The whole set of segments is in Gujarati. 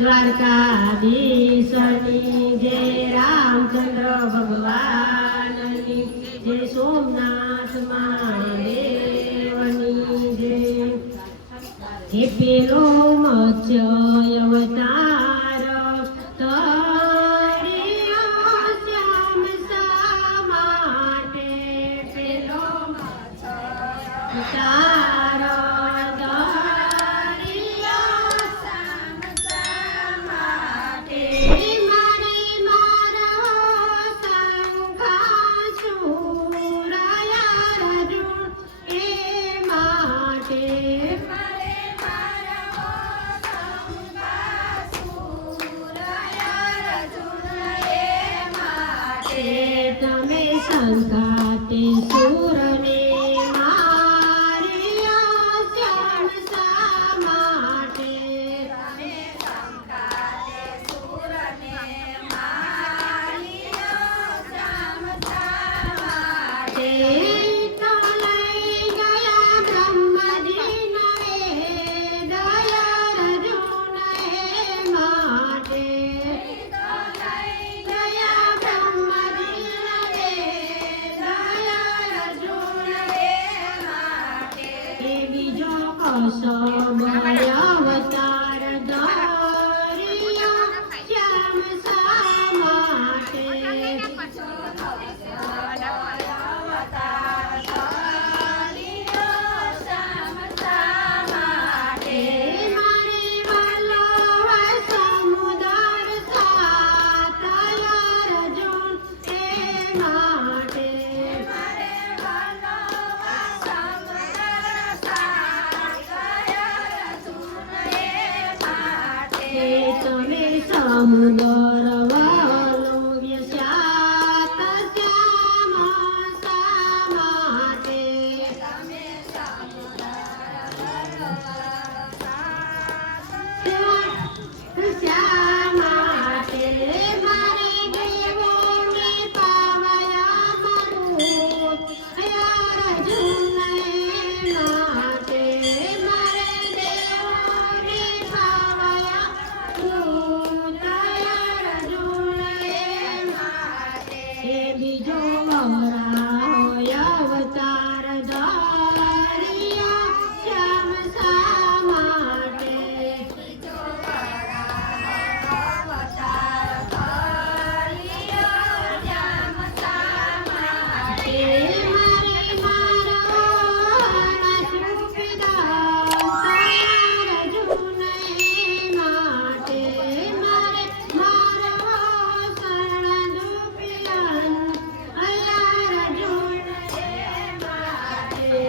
દ્વારકાધીશની જય, રામચંદ્ર ભગવાનની જય, સોમનાથ મહાદેવની જય. હે પેલો મત્સ્ય અવતાર તર્યો શ્યામ શા માટે? પેલો મત્સ્ય અવતાર તર્યો શ્યામ શા માટે? મારે મારો શંખાચૂર અર્જુન એ માટે. તમે સંઘાતે સુરને માર્યા શ્યામ શા માટે? તમે સંઘાતે સુરને માર્યા શ્યામ શા માટે? તો લઈ ગયા બ્રહ્મજી નવે દયા અર્જુન એ માટે. અવતાર ધર્યા શ્યામ શા માટે? મારે વાલો સમુદર સાત અર્જુન એ માટે. તમે સમુદર વાલો સાત શ્યામ શા માટે? શા માટે? મારે દેવોને પાવયા મારું અર્જુન એ માટે. મારે દેવોને પાવયા અર્જુન એ માટે. બીજો અવતાર ધર્યા શ્યામ શા માટે? મારે મારો અર્જુન એ માટે. મારે મારો શરણ દુપિયાન અર્જુન એ માટે.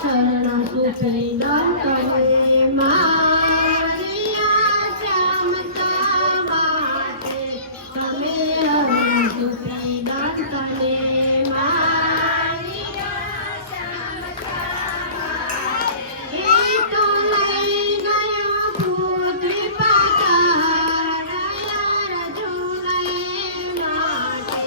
શરણ સુપીદન કરે મારિયા શ્યામ શા માટે? તમે શરણ સુપીદન કરે મારિયા શ્યામ શા માટે? એ તો લઈ ગયો પૃથ્વી પાતાળ અર્જુન એ માટે.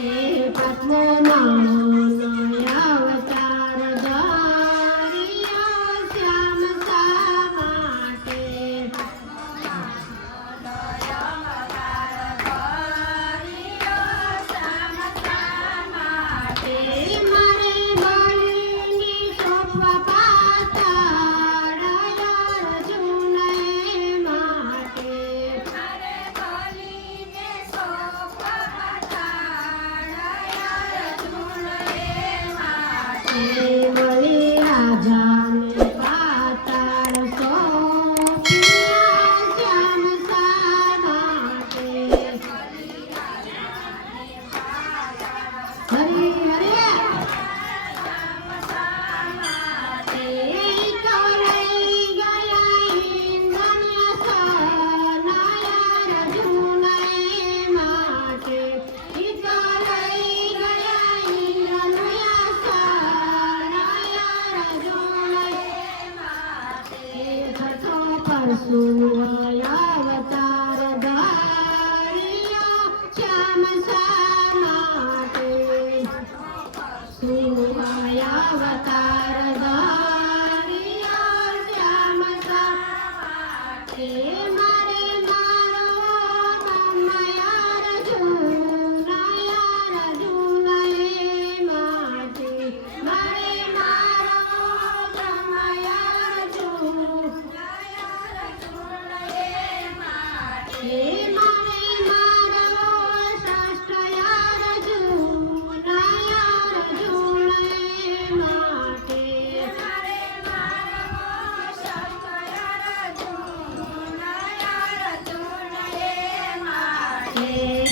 એ પદ્મો માનો અવતાર ધર્યો શ્યામ શા માટે મારે બલિની સોંપવા પાતાળ અર્જુનને માટે બલિ રાજાને પાતાળ સોંપ્યા શ્યામ શા માટે હરે હરે અવતાર ધાર્યો શ્યામ શા માટે અવતાર ધાર્યો શ્યામ શા માટે મારે મારો અર્જુન માટે મારે મારો અર્જુન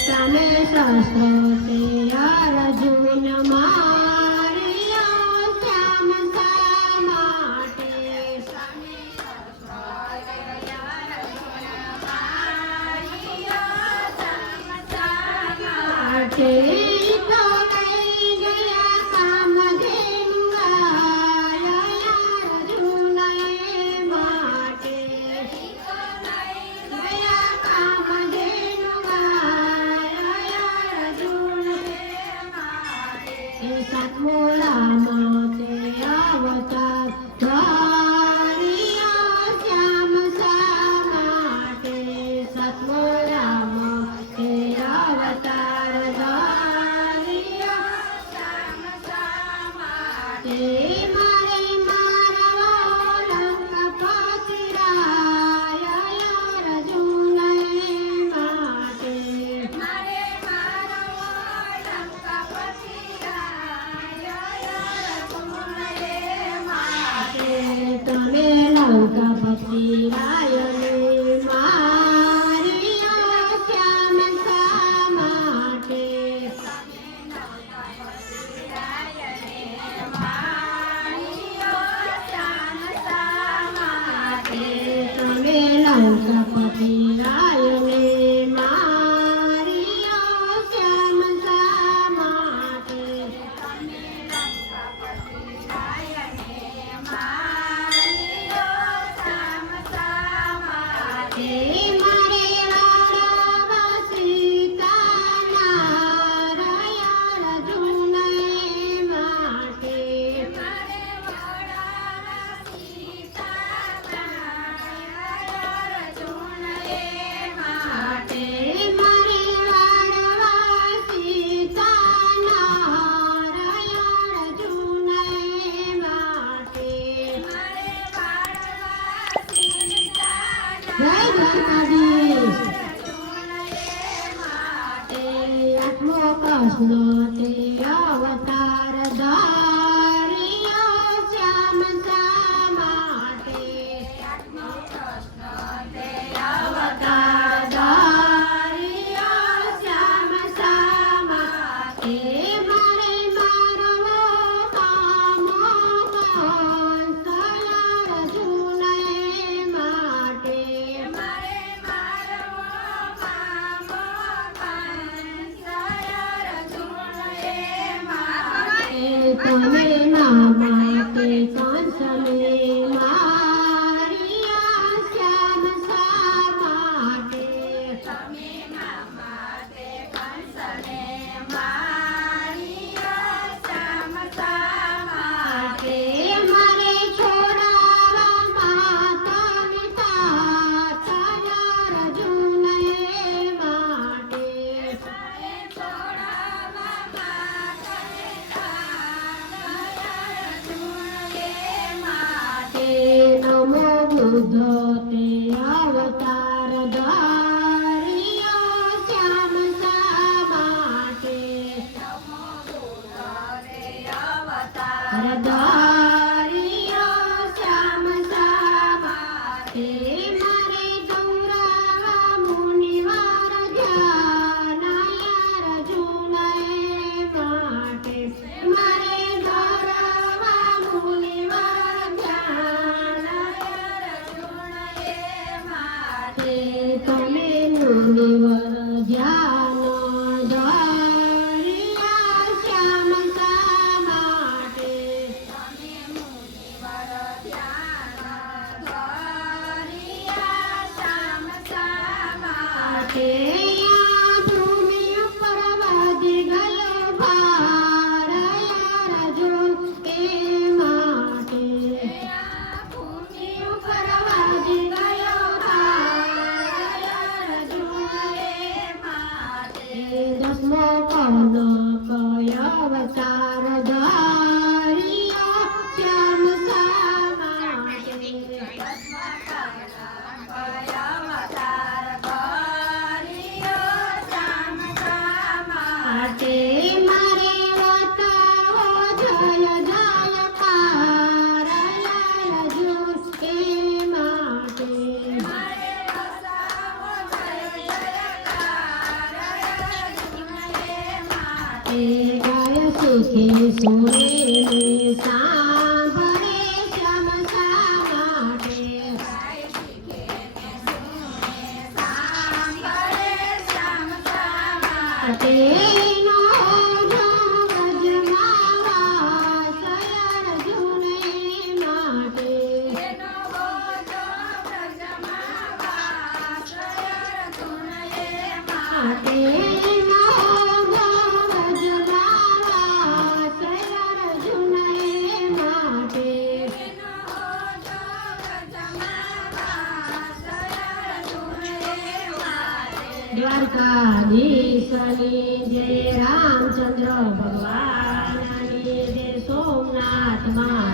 તમે શાસ્ત્રોથી અર્જુન માર્યો શ્યામ શા માટે માટે તો લઈ ગયા કામધેનુ અર્જુનને માટે ગયા કામધેનુ સાતમો રામતે અવતાર ધાર્યો શ્યામ શા માટે સાતમો રામતે અવતાર ધાર્યો શ્યામ શા માટે મારે મારવો લંકાપતિ રાય અર્જુનને માટે મારે મારવો લંકાપતિ તમે લંકાપતિ રાયને માર્યો શ્યામ શા માટે તમે લંકાપતિ રાયને માર્યો શ્યામ શા માટે મારે વાળવા સીતાના અર્જુનને માટે મારે વાળવા સીતાના અર્જુનને માટે જય દ્વારકાધીશ આત્મો કૃષ્ણ તે અવતાર ધાર્યો શ્યામ શા માટે અવતાર ધાર્યો શ્યામ શા માટે મારે મારવો કામો કંસ અર્જુનને માટે બુદ્ધ તે અવતાર ધાર્યો શ્યામ શા માટે ધાર્યો શ્યામ શા માટે મારે ગૌરાવા મુનિવાર ધ્યાન અર્જુનએ માટે મારે ગૌરાવા મુનિવાર ધ્યાન અર્જુનએ માટે તમે મુનિવર ધ્યાન ધર્યા શ્યામ શા માટે માટે આ ભૂમિ ઉપર વધી ગયો ભાર અર્જુન એ માટે ભૂમિ ઉપર વધી ગયો ભાર અર્જુન એ માટે દસમો કૌન કયો અવતાર ધાર્યો શ્યામ શા માટે માટે મારે બતાવો જય જયકાર અર્જુન એ માટે એ ગાય સુખી સુરે સાંભળે શ્યામ શા માટે તેનો જગજમાવા અર્જુન એ માટે તેનો જગજમાવા અર્જુન એ માટે દ્વારકાધીશની જય રામચંદ્ર ભગવાનની જય સોમનાથ મા